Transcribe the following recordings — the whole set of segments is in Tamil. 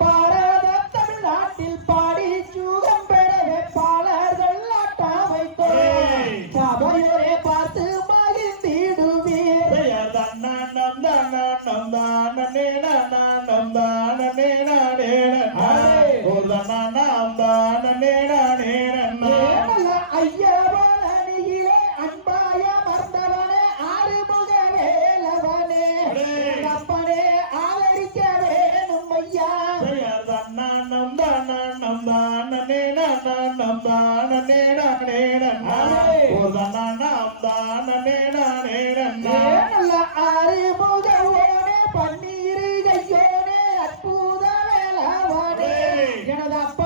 பாராட்டில் பாடி சுகம் பெற வேட்பாளர்கள் அட்டாவை சபையோரே பார்த்து மகிழ்ந்திடுவே நம் தானா நம் தானே நானா நம் தானே நானே நானே ஒரு தானா நம் தானே நானே ஐயவன் அணியிலே அன்பாய மறந்தவனே ஆறுமுக வேலவனே அப்பனே ஆதரிக்க வேணும் ஐயா நம்பானே நம்பானே நம்பானே நல்ல அறிமுக பன்னீர் ஐயோனே அற்புத வேலவனே. எனது அப்பா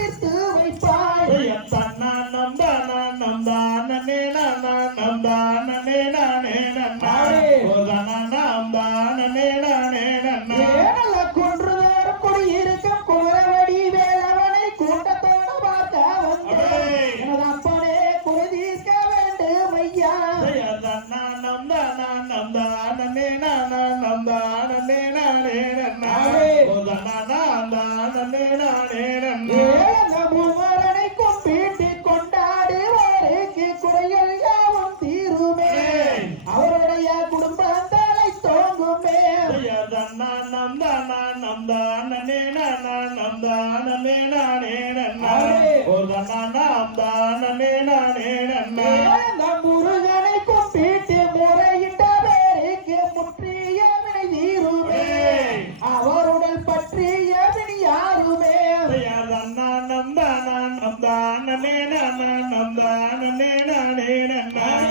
நானே நானே நன்னா. ஒரு தன்னா தானே. நானே நன்னா. முருகனை கும்பிட்டு முறையிட்ட பேருக்கு முற்றிய வினைதீருமே அவருடன் பற்றிய வினி யாருமே? தன்னா நந்தானா நந்தானே நானா நந்தானே நானே நன்னா.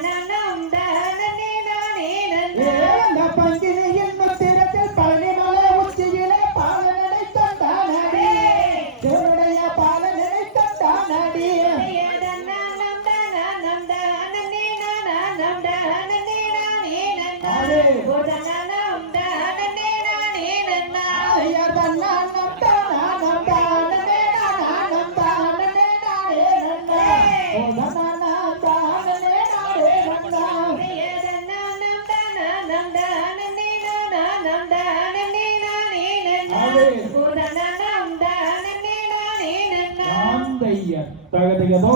தகதிகதோ